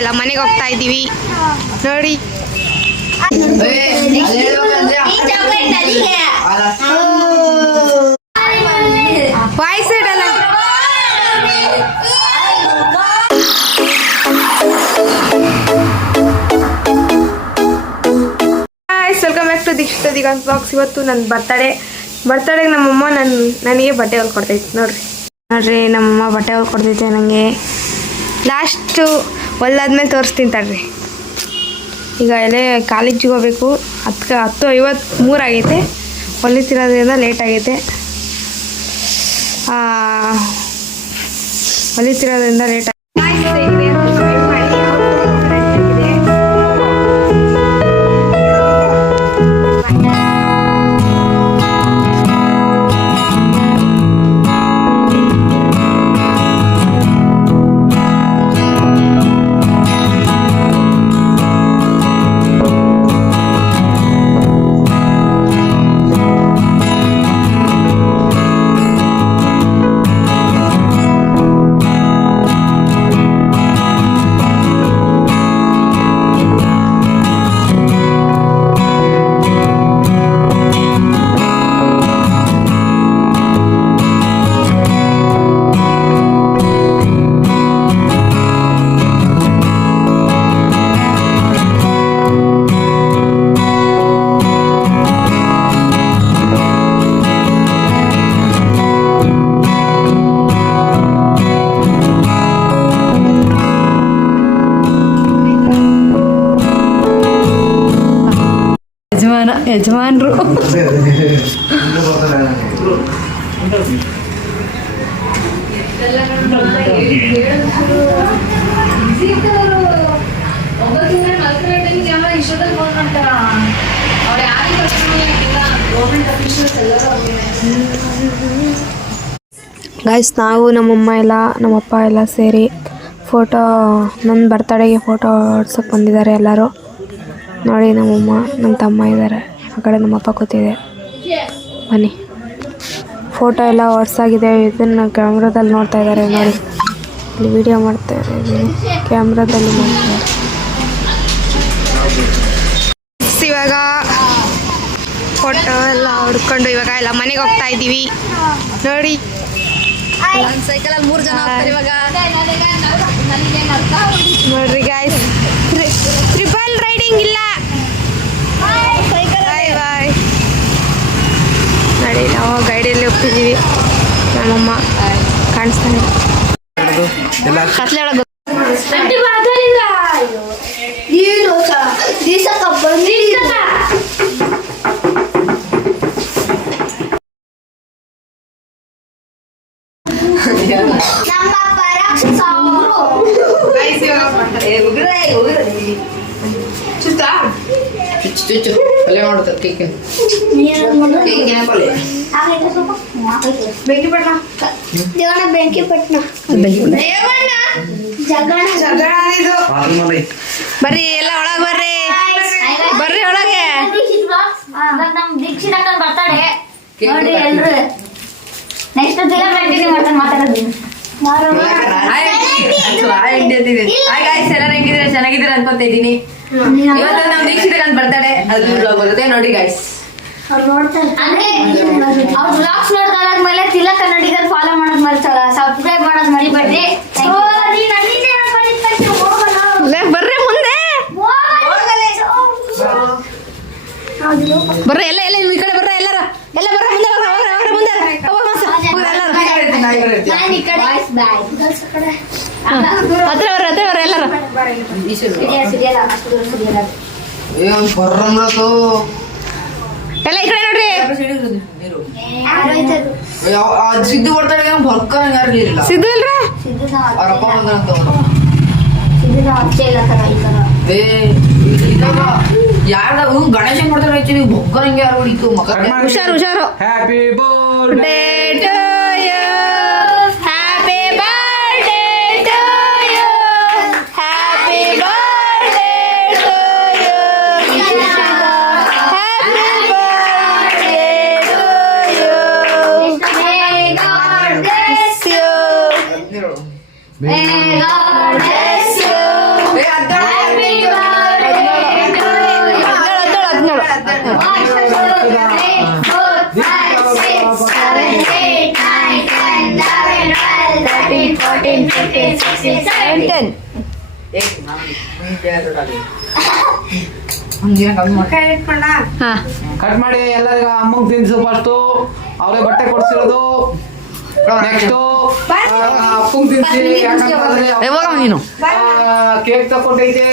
ಎಲ್ಲ ಮನೆಗೆ ಹೋಗ್ತಾ ಇದ್ದೀವಿ ನೋಡಿ. ವಾಯ್ಸ್ ಇಡಲ್ಲ. Welcome back to Dikshita Diganth blogs. ಇವತ್ತು ನನ್ನ ಬರ್ತಡೇಗೆ ನಮ್ಮಮ್ಮ ನನಗೆ ಬಟ್ಟೆ ಹೊಲ್ಕೊಡ್ತೈತೆ ನೋಡ್ರಿ ನಮ್ಮಮ್ಮ ಬಟ್ಟೆ ಹೊಲ್ಕೊಡ್ತೈತೆ ನನಗೆ. ಲಾಸ್ಟು ಹೊಲ್ದಾದ್ಮೇಲೆ ತೋರಿಸ್ತೀನಿ ತಡ್ರಿ. ಈಗ ಎಲ್ಲೇ ಕಾಲೇಜಿಗೆ ಹೋಗ್ಬೇಕು. 10:53 ಆಗೈತೆ. ಹೊಲಿತಿರೋದ್ರಿಂದ ಲೇಟ್ ಆಗೈತೆ. ಹೊಲಿತಿರೋದ್ರಿಂದ ಲೇಟ್ ಆಗಿದೆ. ಯಜಮಾನ್ರು ಗೈಸ್, ನಾವು ನಮ್ಮಮ್ಮ ಎಲ್ಲ ನಮ್ಮಪ್ಪ ಎಲ್ಲ ಸೇರಿ ನನ್ನ ಬರ್ತಡೇಗೆ ಫೋಟೋ ಹೊಡ್ಸೋಕೆ ಬಂದಿದ್ದಾರೆ ಎಲ್ಲರೂ ನೋಡಿ. ನಮ್ಮಮ್ಮ ನಮ್ಮ ತಮ್ಮ ಇದ್ದಾರೆ, ಆ ಕಡೆ ನಮ್ಮಪ್ಪ ಕೂತಿದೆ. ಬನ್ನಿ, ಫೋಟೋ ಎಲ್ಲ ಹೊಡ್ಸಾಗಿದೆ. ಇದನ್ನು ಕ್ಯಾಮ್ರಾದಲ್ಲಿ ನೋಡ್ತಾ ಇದ್ದಾರೆ ನೋಡಿ. ಇಲ್ಲಿ ವಿಡಿಯೋ ಮಾಡ್ತಾ ಇದ್ದೀನಿ, ಕ್ಯಾಮ್ರಾದಲ್ಲಿ ಮಾಡ್ತಾರೆ. ಇವಾಗ ಫೋಟೋ ಎಲ್ಲ ಹೊಡ್ಕೊಂಡು ಇವಾಗ ಎಲ್ಲ ಮನೆಗೆ ಹೋಗ್ತಾ ಇದ್ದೀವಿ ನೋಡಿ. ಸೈಕಲಲ್ಲಿ 3 ಜನ ಹೋಗ್ತಾರೆ ಇವಾಗ ನೋಡ್ರಿ ಗಾಯ್ಸ್. ಟ್ರಿಪಲ್ ರೈಡಿಂಗ್ ಇಲ್ಲ. ಬಾಯ್ ನೋಡಿ, ನಾವು ಗಾಡಿಯಲ್ಲಿ ಹೋಗ್ತಿದ್ದೀವಿ. ನಮ್ಮಮ್ಮ ಕಾಣಿಸ್ತಾನೆ ಕತ್ಲೆ ಒಳಗೆ. ಬರ್ರಿ ಎಲ್ಲ ಒಳಗೆ ಬರ್ರಿ ಒಳಗೆ. ಚೆನ್ನಾಗಿದ್ದೀರ ಅನ್ಕೊಂತ ಇದ್ದೀನಿ. ಇವತ್ತು ನಮ್ ದೀಕ್ಷಿತ ಬರ್ತಡೆ, ಅದು ಬರುತ್ತೆ ನೋಡಿ ಗೈಸ್. ನೋಡ್ದಾದ್ಮೇಲೆ ತಿಲಕ್ ಕನ್ನಡಿಗರ್ ಫಾಲೋ ಮಾಡೋದ್ ಮರಿತಲ್ಲ, ಸಬ್ಸ್ಕ್ರೈಬ್ ಮಾಡೋದ್ ಮರಿಬೇಡ್ರಿ. ಬರ್ರಿ ಮುಂದೆ ಬರ್ರಿ ಎಲ್ಲ ಈ ಕಡೆ ಬರ್ರ. ಎಲ್ಲರೂ ಎಲ್ಲ ಬರ್ರ ಮುಂದೆ ಮುಂದೆ ಹತ್ರ ಬರ್ರ ಎಲ್ಲರೂ. ಎಲ್ಲ ಈ ಕಡೆ ನೋಡ್ರಿ. ಸಿದ್ದು ಬರ್ತಾಳೆ ಸಿದ್ದು ಇಲ್ರ ಯಾರ ಗಣೇಶ ಕೊಡ್ತಾರೆ ಬೊಕ್ಕರಂಗೆ ಯಾರು ಹೊಡಿತು. ಹುಷಾರು happy birthday to you, happy birthday to you, happy birthday to you, happy birthday to you. May God bless you. May God bless you. Cut ಮಾಡಿ ಎಲ್ಲರಿಗೂ ಅಮ್ಮಂಗ್ ತಿನ್ಸು ಫಸ್ಟು. ಅವರೇ ಬಟ್ಟೆ ಕೊಡ್ಸಿರೋದು. ನೆಕ್ಸ್ಟ್ ಅಪ್ಪಂಗ್ ತಿನ್ಸಿ. ನೀನು ಕೇಕ್ ತಗೊಂಡೈತೆ.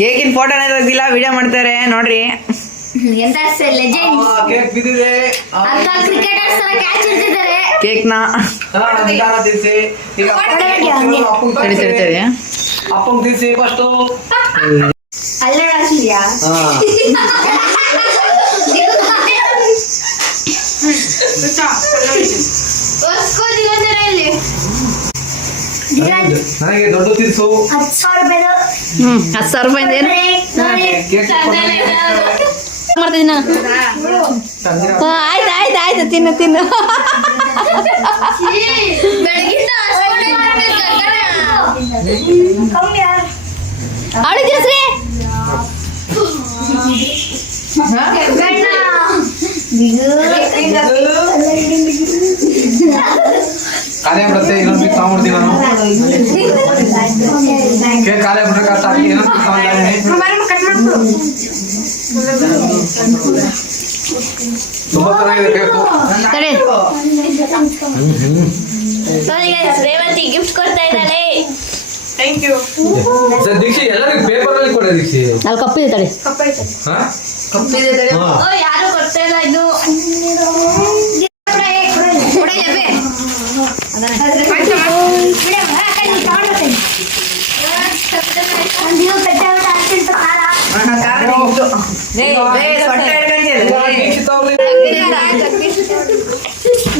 ಕೇಕಿನ ಫೋಟೋನೇ ತೆಗ್ದಿಲ್ಲ, ವಿಡಿಯೋ ಮಾಡ್ತಾರೆ ನೋಡ್ರಿ. ಎಂತ ಲೆಜೆಂಡ್ ಕೇಕ್ ಬಿದ್ದಿದೆ. Cricketers ತರ ಕ್ಯಾಚ್ ಹಿಡಿದಿದ್ದಾರೆ. ಕೇಕ್ನ ತಿನ್ಸಿ. ಈಗ ಅಪ್ಪಂಗ್ ತಿನ್ಸಿ ಫಸ್ಟು. ಅಲ್ಲೇ ಹಾಕಿದ್ಯಾ? ನನಗೆ ದೊಡ್ಡ ತಿನ್ಸು. 10,000 ರೂಪಾಯಿ. 10,000 ರೂಪಾಯಿ ಮಾಡ್ತಿದ್ದೀನಿ ನಾನು. ಆಯ್ತು ತಿನ್ನು ಅವಳಿ ತಿನ್ಸ್ರಿ. ಖಾಲಿ ಬಿಡುತ್ತೆ. ಇನ್ನೊಂದು ಪಿಕ್ ತಗೊಂಡ್ಬಿಡ್ತೀನಿ ನಾನು. ಕೇಕ್ ಖಾಲಿ ಬಿಟ್ರೆ ಕಷ್ಟ ಆಗಿ ಇನ್ನೊಂದು ಪಿಕ್ ತಗೊಂಡಿದ್ದೀನಿ. ತುಂಬಾ ಚೆನ್ನಾಗಿದೆ ಕೇಕು. ರೇವತಿ ಗಿಫ್ಟ್ ಕೊಡ್ತಾ ಇದ್ದಾಳೆ. ಸರ್ ದೀಕ್ಷಿ ಎಲ್ಲರಿಗೂ ಪೇಪರ್ ಅಲ್ಲಿ ಕೊಡ ದೀಕ್ಷಿ. ಅಲ್ಲಿ ಕಪ್ಪಿದೆ ತಡಿ. ಹಾ? ಯಾರು ಕೊಡ್ತಾ ಇಲ್ಲ ಇದು.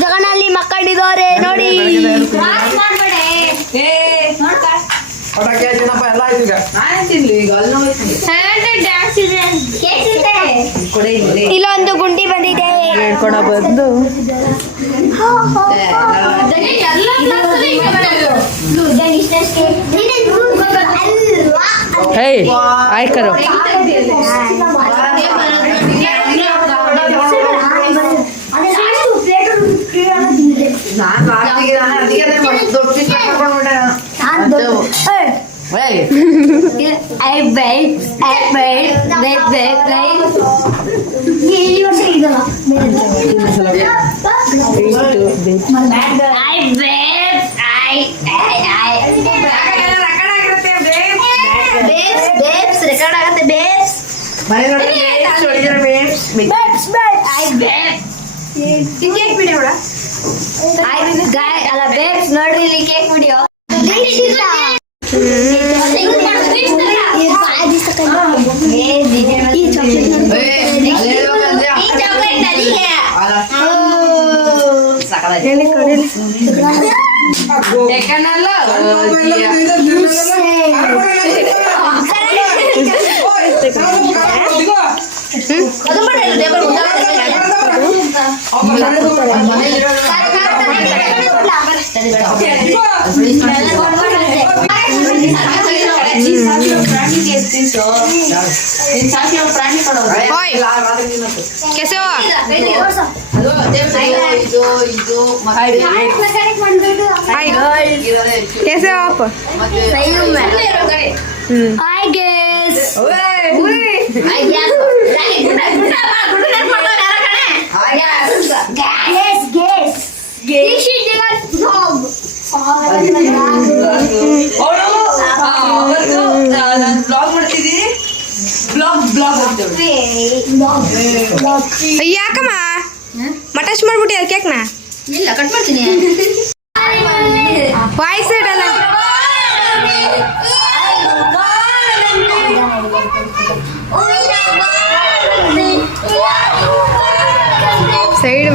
ಜಗನಲ್ಲಿ ಮಕ್ಕಳಿದ್ದಾರೆ ನೋಡಿ. ಪಟಾಕಿ ಆಯ್ತೇನಪ್ಪ ಎಲ್ಲ ಆಯ್ತು ಈಗ. ಇಲ್ಲೊಂದು ಗುಂಡಿ ಬಂದಿದೆ. ಕೊಡ ಬಂದು ಹೇ ಆಯ್ಕರು ರೆಕಾರ್ಡ್ ಆಗತ್ತೆ ಬೇಬ್ಸ್. ಕೇಕ್ ವಿಡಿಯೋ ಅಲ್ಲ ಬೇಬ್ಸ್ ನೋಡ್ರಿ ಇಲ್ಲಿ ಕೇಕ್ ವಿಡಿಯೋ. कैसे हो आप? कैसे हो आप? Hi guys. ಯಾಕಮ್ಮ ಮಟಚ್ ಮಾಡ್ಬಿಟ್ಟಿಯ ಕೇಕ್ನ? ಇಲ್ಲ ಕಟ್ ಮಾಡ್ತೀನಿ. ವಾಯ್ಸ್ ಇಡಲ್ಲ. ಸೈಡ್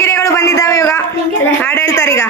ಗಿಡಗಳು ಬಂದಿದ್ದಾವೆ ಇವಾಗ. ಹಾಡು ಹೇಳ್ತಾರೆ ಈಗ.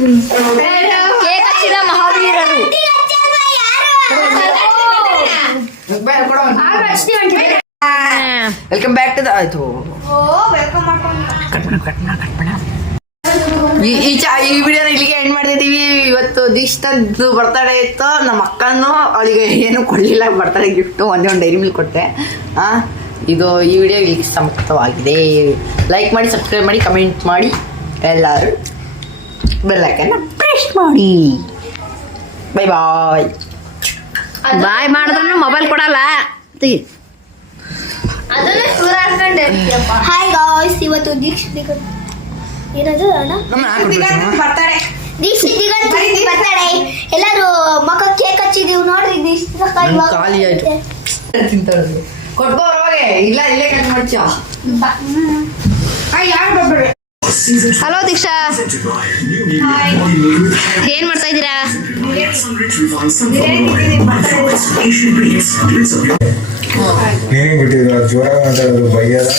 ಕೇಕ್ ಹಚ್ಚಿದ ಮಹಾವೀರರು. ವೆಲ್ಕಮ್ ಬ್ಯಾಕ್ ಟು ದ ಆಯ್ತು ಈ ವಿಡಿಯೋನ ಇಲ್ಲಿಗೆ ಎಂಡ್ ಮಾಡ್ತಿದ್ದೀವಿ. ಇವತ್ತು ದೀಕ್ಷಿತದ್ದು ಬರ್ತಡೇ ಇತ್ತು. ನಮ್ಮ ಅಕ್ಕನೂ ಅವಳಿಗೆ ಏನು ಕೊಡಲಿಲ್ಲ ಬರ್ತಡೇ ಗಿಫ್ಟು, ಒಂದೇ ಒಂದು ಡೈರಿ ಮಿಲ್ಕ್ ಕೊಟ್ಟೆ. ಇದು ಈ ವಿಡಿಯೋ ಇಲ್ಲಿಗೆ ಸಮಾಪ್ತವಾಗಿದೆ. ಲೈಕ್ ಮಾಡಿ, ಸಬ್ಸ್ಕ್ರೈಬ್ ಮಾಡಿ, ಕಮೆಂಟ್ ಮಾಡಿ, ಎಲ್ಲರೂ ಬೆಲ್ ಐಕನ್ನ ಪ್ರೆಸ್ ಮಾಡಿ. Bye bye. ಬಾಯ್ ಮಾಡಿದ್ರು ಮೊಬೈಲ್ ಕೊಡಲ್ಲ. ಅದನ್ನ ದೂರ ಹಾಕೊಂಡೆ. ಹಾಯ್ ಗಾಯ್ಸ್, ಇವತ್ತು ದೀಕ್ಷಿತ್ ಏನದು ಅಣ್ಣ ಬರ್ತಾರೆ. ದೀಕ್ಷಿತ್ ಬರ್ತಡೆ. ಎಲ್ಲರೂ ಮಕ್ಕ ಕೇಕ್ ಹಚ್ಚಿದೀವಿ ನೋಡ್ರಿ. ಖಾಲಿ ಆಯ್ತು ತಿಂತಾಳೆ. ಕೊಟ್ಬೋ ಅವಾಗೆ ಇಲ್ಲ ಇಲ್ಲೇ ಕಟ್ ಮಾಡ್ತೀಯ. ಹಲೋ ದೀಕ್ಷಾ, ಏನ್ ಮಾಡ್ತಾ ಇದ್ದೀರಾ? ಏನೇನು ಬಿಟ್ಟಿದ್ರು ಜೋರಾಗಿ ಮಾತಾಡೋದು ಬೈಯಲ್ಲ.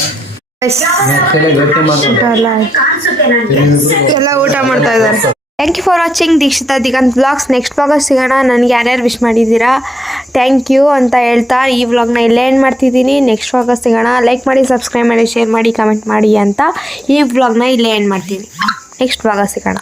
ಎಲ್ಲ ಊಟ ಮಾಡ್ತಾ ಇದ್ದಾರೆ. Thank you for watching Dikshita Diganth blogs. Next ಬ್ಲಾಗಲ್ಲಿ ಸಿಗೋಣ. ನನಗೆ ಯಾರ್ಯಾರು ವಿಶ್ ಮಾಡಿದ್ದೀರಾ ಥ್ಯಾಂಕ್ ಯು ಅಂತ ಹೇಳ್ತಾ ಈ ವ್ಲಾಗ್ನ ಇಲ್ಲೇ ಎಂಡ್ ಮಾಡ್ತಿದ್ದೀನಿ. ನೆಕ್ಸ್ಟ್ ಬ್ಲಾಗಲ್ಲಿ ಸಿಗೋಣ. ಲೈಕ್ ಮಾಡಿ, ಸಬ್ಸ್ಕ್ರೈಬ್ ಮಾಡಿ, ಶೇರ್ ಮಾಡಿ, ಕಮೆಂಟ್ ಮಾಡಿ ಅಂತ ಈ ವ್ಲಾಗ್ನ ಇಲ್ಲೇ ಎಂಡ್ ಮಾಡ್ತೀನಿ. ನೆಕ್ಸ್ಟ್ ಬ್ಲಾಗಲ್ಲಿ ಸಿಗೋಣ.